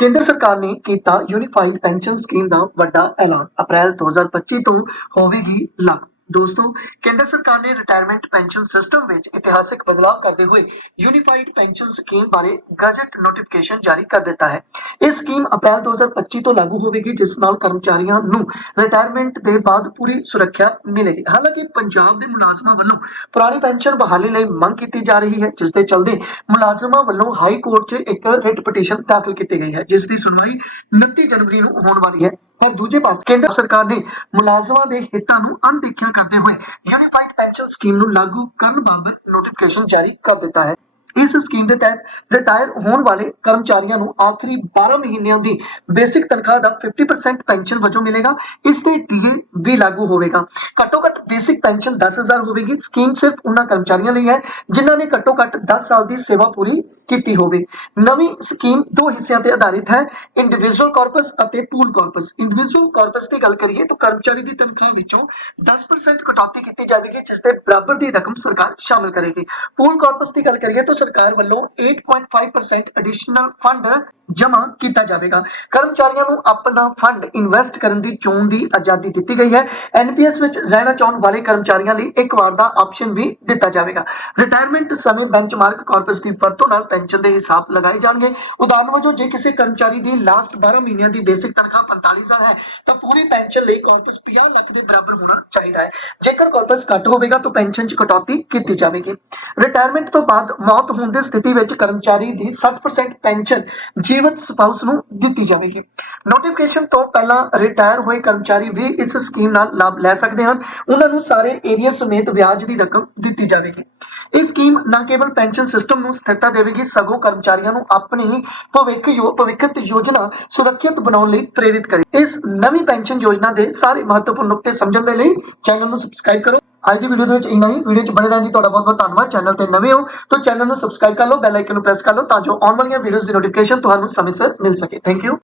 ਕੇਂਦਰ ਸਰਕਾਰ ਨੇ ਕੀਤਾ ਯੂਨੀਫਾਈਡ ਪੈਨਸ਼ਨ ਸਕੀਮ ਦਾ ਵੱਡਾ ਐਲਾਨ। ਅਪ੍ਰੈਲ 2025 ਤੋਂ ਹੋਵੇਗੀ ਲਾਗੂ ਦੋਸਤੋ, ਕੇਂਦਰ ਸਰਕਾਰ ਨੇ ਰਿਟਾਇਰਮੈਂਟ ਪੈਨਸ਼ਨ ਸਿਸਟਮ ਵਿੱਚ ਇਤਿਹਾਸਕ ਬਦਲਾਅ ਕਰਦੇ ਹੋਏ ਯੂਨੀਫਾਈਡ ਪੈਨਸ਼ਨ ਸਕੀਮ ਬਾਰੇ ਗਜ਼ਟ ਨੋਟੀਫਿਕੇਸ਼ਨ ਜਾਰੀ ਕਰ ਦਿੱਤਾ ਹੈ। ਇਹ ਸਕੀਮ ਅਪ੍ਰੈਲ 2025 ਤੋਂ ਲਾਗੂ ਹੋਵੇਗੀ, ਜਿਸ ਨਾਲ ਕਰਮਚਾਰੀਆਂ ਨੂੰ ਰਿਟਾਇਰਮੈਂਟ ਦੇ ਬਾਅਦ ਪੂਰੀ ਸੁਰੱਖਿਆ ਮਿਲੇਗੀ। ਹਾਲਾਂਕਿ ਪੰਜਾਬ ਦੇ ਮੁਲਾਜ਼ਮਾਂ ਵੱਲੋਂ ਪੁਰਾਣੀ ਪੈਨਸ਼ਨ ਬਹਾਲੀ ਲਈ ਮੰਗ ਕੀਤੀ ਜਾ ਰਹੀ ਹੈ, ਜਿਸ ਦੇ ਚਲਦੇ ਮੁਲਾਜ਼ਮਾਂ ਵੱਲੋਂ ਹਾਈ ਕੋਰਟ 'ਚ ਇੱਕ ਰਿਟ ਪਟੀਸ਼ਨ ਦਾਖਲ ਕੀਤੀ ਗਈ ਹੈ, ਜਿਸ ਦੀ ਸੁਣਵਾਈ 29 ਜਨਵਰੀ ਨੂੰ ਹੋਣ ਵਾਲੀ ਹੈ। ਪਰ ਦੂਜੇ ਪਾਸੇ ਕੇਂਦਰ ਸਰਕਾਰ ਨੇ ਮੁਲਾਜ਼ਮਾਂ ਦੇ ਹਿੱਤਾਂ ਨੂੰ ਅਣਦੇਖਿਆ ਕਰਦੇ ਹੋਏ ਯੂਨੀਫਾਈਡ ਪੈਨਸ਼ਨ ਸਕੀਮ ਨੂੰ ਲਾਗੂ ਕਰਨ ਬਾਬਤ ਨੋਟੀਫਿਕੇਸ਼ਨ ਜਾਰੀ ਕਰ ਦਿੱਤਾ ਹੈ। ਇਸ ਸਕੀਮ ਦੇ ਤਹਿਤ ਰਿਟਾਇਰ ਹੋਣ ਵਾਲੇ ਕਰਮਚਾਰੀਆਂ ਨੂੰ ਆਖਰੀ 12 ਮਹੀਨਿਆਂ ਦੀ ਬੇਸਿਕ ਤਨਖਾਹ ਦਾ 50% ਪੈਨਸ਼ਨ ਵਜੋਂ ਮਿਲੇਗਾ। ਇਸ ਤੇ ਟੀਏ ਵੀ ਲਾਗੂ ਹੋਵੇਗਾ। ਘੱਟੋ ਘੱਟ ਬੇਸਿਕ ਪੈਨਸ਼ਨ 10000 ਹੋਵੇਗੀ। ਸਕੀਮ ਸਿਰਫ ਉਹਨਾਂ ਕਰਮਚਾਰੀਆਂ ਲਈ ਹੈ, ਜਿਨ੍ਹਾਂ ਨੇ ਘੱਟੋ ਘੱਟ 10 ਸਾਲ ਦੀ ਸੇਵਾ ਪੂਰੀ ਕੀਤੀ ਹੋਵੇ। ਨਵੀਂ ਸਕੀਮ ਦੋ ਹਿੱਸਿਆਂ ਤੇ ਆਧਾਰਿਤ ਹੈ ਇੰਡੀਵਿਜੂਅਲ ਕਾਰਪਸ ਅਤੇ ਪੂਲ ਕਾਰਪਸ ਇੰਡੀਵਿਜੂਅਲ ਕਾਰਪਸ ਦੀ ਗੱਲ ਕਰੀਏ ਤਾਂ ਕਰਮਚਾਰੀ ਦੀ ਤਨਖਾਹ ਵਿੱਚੋਂ 10% ਕਟੌਤੀ ਕੀਤੀ ਜਾਵੇਗੀ, ਜਿਸ ਦੇ ਬਰਾਬਰ ਦੀ ਰਕਮ ਸਰਕਾਰ ਸ਼ਾਮਿਲ ਕਰੇਗੀ। ਪੂਲ ਕਾਰਪਸ ਦੀ ਗੱਲ ਕਰੀਏ ਤਾਂ ਸਰਕਾਰ ਵੱਲੋਂ 8.5% ਐਡੀਸ਼ਨਲ ਫੰਡ ਜਮ੍ਹਾਂ ਕੀਤਾ ਜਾਵੇਗਾ। ਕਰਮਚਾਰੀਆਂ ਨੂੰ ਆਪਣਾ ਫੰਡ ਇਨਵੈਸਟ ਕਰਨ ਦੀ ਚੋਣ ਦੀ ਆਜ਼ਾਦੀ ਦਿੱਤੀ ਗਈ ਹੈ। ਐਨਪੀਐਸ ਵਿੱਚ ਰਹਿਣਾ ਚਾਹੁਣ ਵਾਲੇ ਕਰਮਚਾਰੀਆਂ ਲਈ ਇੱਕ ਵਾਰ ਦਾ ਆਪਸ਼ਨ ਵੀ ਦਿੱਤਾ ਜਾਵੇਗਾ। ਰਿਟਾਇਰਮੈਂਟ ਸਮੇਂ ਬੈਂਚਮਾਰਕ ਕਾਰਪਸ ਦੀ ਵਰਤੋਂ ਨਾਲ ਪੈਨਸ਼ਨ ਦੇ ਹਿਸਾਬ ਲਗਾਏ ਜਾਣਗੇ। ਉਦਾਹਰਨ ਵਜੋਂ, ਜੇ ਕਿਸੇ ਕਰਮਚਾਰੀ ਦੀ ਲਾਸਟ 12 ਮਹੀਨਿਆਂ ਦੀ ਬੇਸਿਕ ਤਨਖਾਹ 45000 ਹੈ, ਤਾਂ ਪੂਰੀ ਪੈਨਸ਼ਨ ਲਈ ਕਾਰਪਸ 50 ਲੱਖ ਦੇ ਬਰਾਬਰ ਹੋਣਾ ਚਾਹੀਦਾ ਹੈ। ਜੇਕਰ ਕਾਰਪਸ ਘੱਟ ਹੋਵੇਗਾ, ਤਾਂ ਪੈਨਸ਼ਨ 'ਚ ਕਟੌਤੀ ਕੀਤੀ ਜਾਵੇਗੀ। ਰਿਟਾਇਰਮੈਂਟ ਤੋਂ ਬਾਅਦ ਮੌਤ ਹੋਣ ਦੀ ਸਥਿਤੀ ਵਿੱਚ ਕਰਮਚਾਰੀ ਦੀ 60% ਪੈਨਸ਼ਨ ਜੀਵਤ ਸਪਾਊਸ ਨੂੰ ਦਿੱਤੀ ਜਾਵੇਗੀ। ਨੋਟੀਫਿਕੇਸ਼ਨ ਤੋਂ ਪਹਿਲਾਂ ਰਿਟਾਇਰ ਹੋਏ ਕਰਮਚਾਰੀ ਵੀ ਇਸ ਸਕੀਮ ਨਾਲ ਲਾਭ ਲੈ ਸਕਦੇ ਹਨ। ਉਹਨਾਂ ਨੂੰ ਸਾਰੇ ਏਰੀਆ ਸਮੇਤ ਵਿਆਜ ਦੀ ਰਕਮ ਦਿੱਤੀ ਜਾਵੇਗੀ। ਇਹ ਸਕੀਮ ਨਾ ਕੇਵਲ ਪੈਨਸ਼ਨ ਸਿਸਟਮ ਨੂੰ ਸਥਿਰਤਾ ਦੇਵੇਗੀ, ਸਗੋਂ ਕਰਮਚਾਰੀਆਂ ਨੂੰ ਆਪਣੀ ਭਵਿੱਖ ਭਵਿੱਖਤ ਯੋਜਨਾ ਸੁਰੱਖਿਅਤ ਬਣਾਉਣ ਲਈ ਪ੍ਰੇਰਿਤ ਕਰੇ। ਇਸ ਨਵੀਂ ਪੈਨਸ਼ਨ ਯੋਜਨਾ ਦੇ ਸਾਰੇ ਮਹੱਤਵਪੂਰਨ ਨੁਕਤੇ ਸਮਝਣ ਦੇ ਲਈ ਚੈਨਲ ਨੂੰ ਸਬਸਕ੍ਰਾਈਬ ਕਰੋ। ਅੱਜ ਦੀ ਵੀਡੀਓ ਦੇ ਵਿੱਚ ਇੰਨਾ ਹੀ। ਵੀਡੀਓ 'ਚ ਬਣੇ ਰਹਿਣ ਦੀ ਤੁਹਾਡਾ ਬਹੁਤ ਬਹੁਤ ਧੰਨਵਾਦ। ਚੈਨਲ ਤੇ ਨਵੇਂ ਹੋ ਤਾਂ ਚੈਨਲ ਨੂੰ ਸਬਸਕ੍ਰਾਈਬ ਕਰ ਲਓ ਬੈਲ ਆਈਕਨ ਨੂੰ ਪ੍ਰੈਸ ਕਰ ਲਓ ਤਾਂ ਜੋ ਆਉਣ ਵਾਲੀਆਂ ਵੀਡੀਓਜ਼ ਦੀ ਨੋਟੀਫਿਕੇਸ਼ਨ ਤੁਹਾਨੂੰ ਸਮੇਂ ਸਿਰ ਮਿਲ ਸਕੇ। Thank you